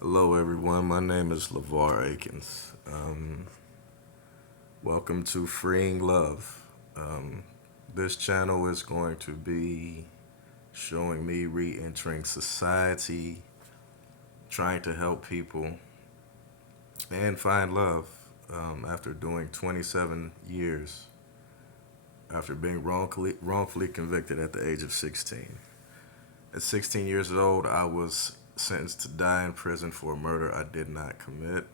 Hello, everyone. My name is LeVar Akins. Welcome to Freeing Love. This channel is going to be showing me re entering society, trying to help people, and find love after doing 27 years after being wrongfully convicted at the age of 16. At 16 years old, I was sentenced to die in prison for a murder I did not commit.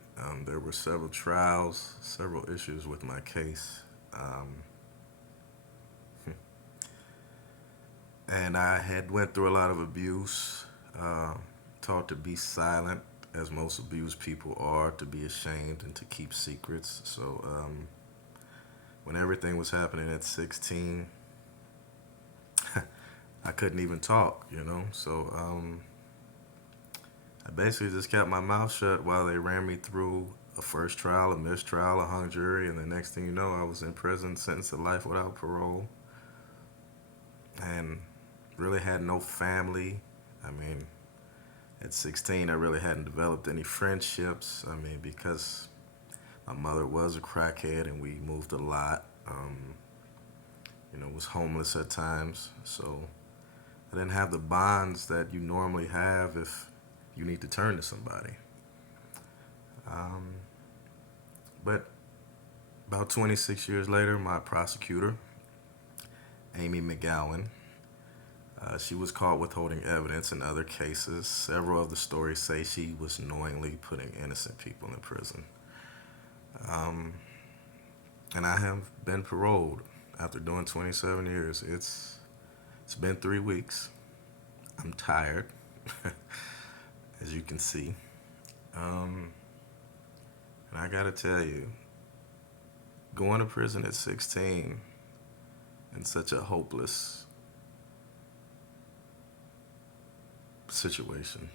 There were several trials, several issues with my case, and I had went through a lot of abuse. Uh, Taught to be silent, as most abused people are, to be ashamed and to keep secrets. So when everything was happening at 16, I couldn't even talk. So I basically just kept my mouth shut while they ran me through a first trial, a mistrial, a hung jury, and the next thing you know, I was in prison, sentenced to life without parole, and really had no family. I mean, at 16, I really hadn't developed any friendships. I mean, because my mother was a crackhead and we moved a lot. Was homeless at times, so I didn't have the bonds that you normally have if you need to turn to somebody. Um, but about 26 years later, my prosecutor, Amy McGowan, she was caught withholding evidence in other cases. Several of the stories say she was knowingly putting innocent people in prison. Um, and I have been paroled after doing 27 years. It's been 3 weeks. I'm tired, as you can see. Um, and I gotta tell you, going to prison at 16 in such a hopeless situation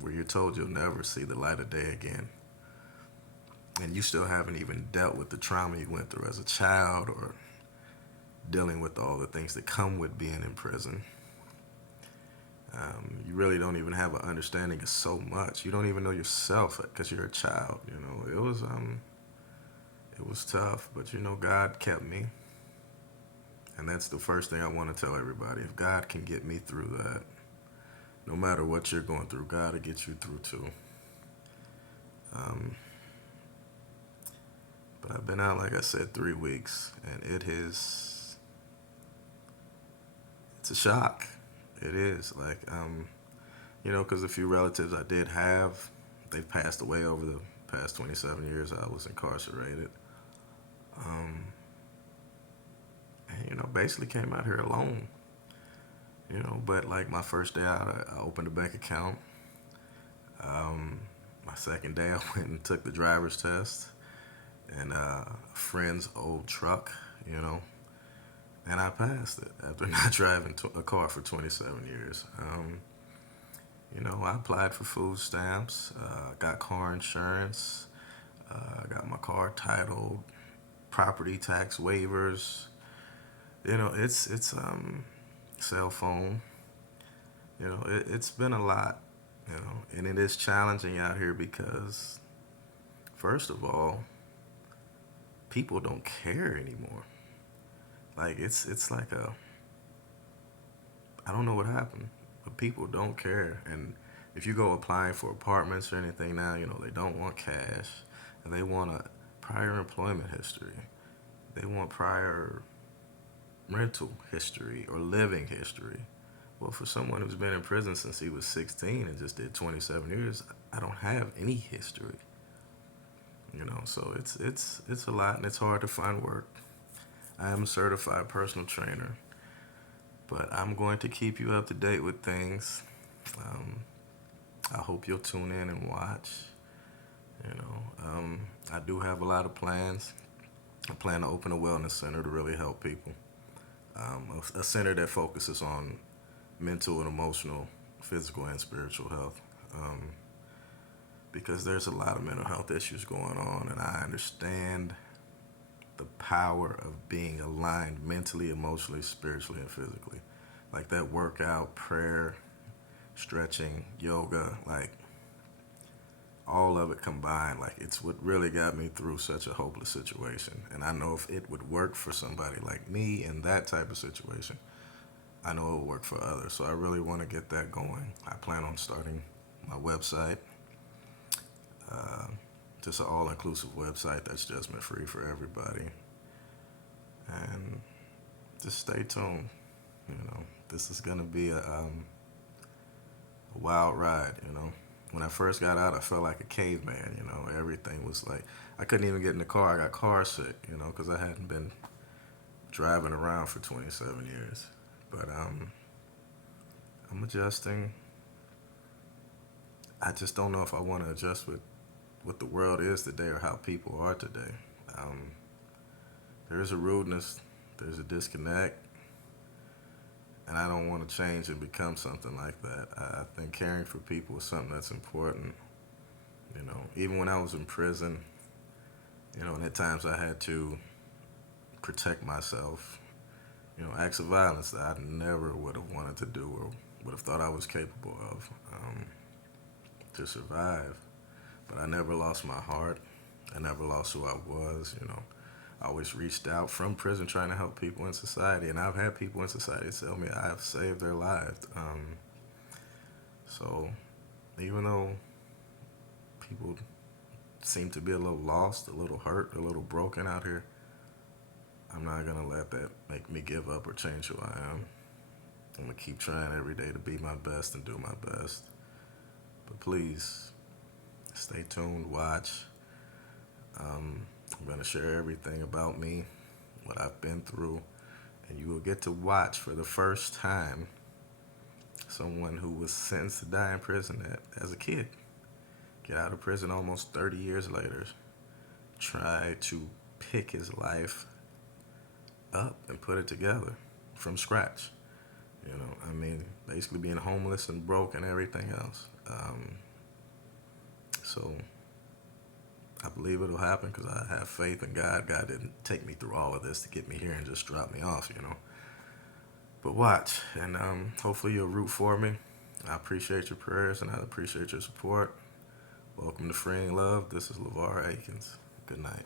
where you're told you'll never see the light of day again, and you still haven't even dealt with the trauma you went through as a child or dealing with all the things that come with being in prison. You really don't even have an understanding of so much. You don't even know yourself because you're a child. It was tough, but God kept me, and that's the first thing I want to tell everybody. If God can get me through that, no matter what you're going through, God will get you through too. Um, but I've been out, like I said, 3 weeks, and it's a shock. It is because a few relatives I did have, they've passed away over the past 27 years I was incarcerated. Um, and basically came out here alone. But like my first day out, I opened a bank account. Um, my second day, I went and took the driver's test in a friend's old truck. You know, and I passed it after not driving a car for 27 years. I applied for food stamps, got car insurance, got my car titled, property tax waivers. It's cell phone. It's been a lot. And it is challenging out here because, first of all, people don't care anymore. Like it's like I don't know what happened, but people don't care. And if you go applying for apartments or anything now, they don't want cash. And they want a prior employment history. They want prior rental history or living history. Well, for someone who's been in prison since he was 16 and just did 27 years, I don't have any history. So it's a lot, and it's hard to find work. I am a certified personal trainer, but I'm going to keep you up to date with things. Um, I hope you'll tune in and watch. I do have a lot of plans. I plan to open a wellness center to really help people. A center that focuses on mental and emotional, physical, and spiritual health. Because there's a lot of mental health issues going on, and I understand the power of being aligned mentally, emotionally, spiritually, and physically. Like that workout, prayer, stretching, yoga, like all of it combined, like it's what really got me through such a hopeless situation. And I know if it would work for somebody like me in that type of situation, I know it will work for others. So I really want to get that going. I plan on starting my website, uh, just an all-inclusive website that's judgment-free for everybody. And just stay tuned. This is gonna be a wild ride. When I first got out, I felt like a caveman. Everything was like I couldn't even get in the car. I got car sick. Because I hadn't been driving around for 27 years. But I'm adjusting. I just don't know if I want to adjust with what the world is today or how people are today. Um, there is a rudeness, there's a disconnect, and I don't want to change and become something like that. I think caring for people is something that's important. Even when I was in prison, and at times I had to protect myself. Acts of violence that I never would have wanted to do or would have thought I was capable of to survive. But I never lost my heart. I never lost who I was. I always reached out from prison trying to help people in society, and I've had people in society tell me I've saved their lives. So even though people seem to be a little lost, a little hurt, a little broken out here, I'm not gonna let that make me give up or change who I am. I'm gonna keep trying every day to be my best and do my best. But please, stay tuned, watch. I'm gonna share everything about me, what I've been through, and you will get to watch for the first time someone who was sentenced to die in prison as a kid get out of prison almost 30 years later, try to pick his life up and put it together from scratch. Basically being homeless and broke and everything else. So I believe it'll happen because I have faith in God. God didn't take me through all of this to get me here and just drop me off. But watch, and hopefully you'll root for me. I appreciate your prayers and I appreciate your support. Welcome to Freeing Love. This is LeVar Akins. Good night.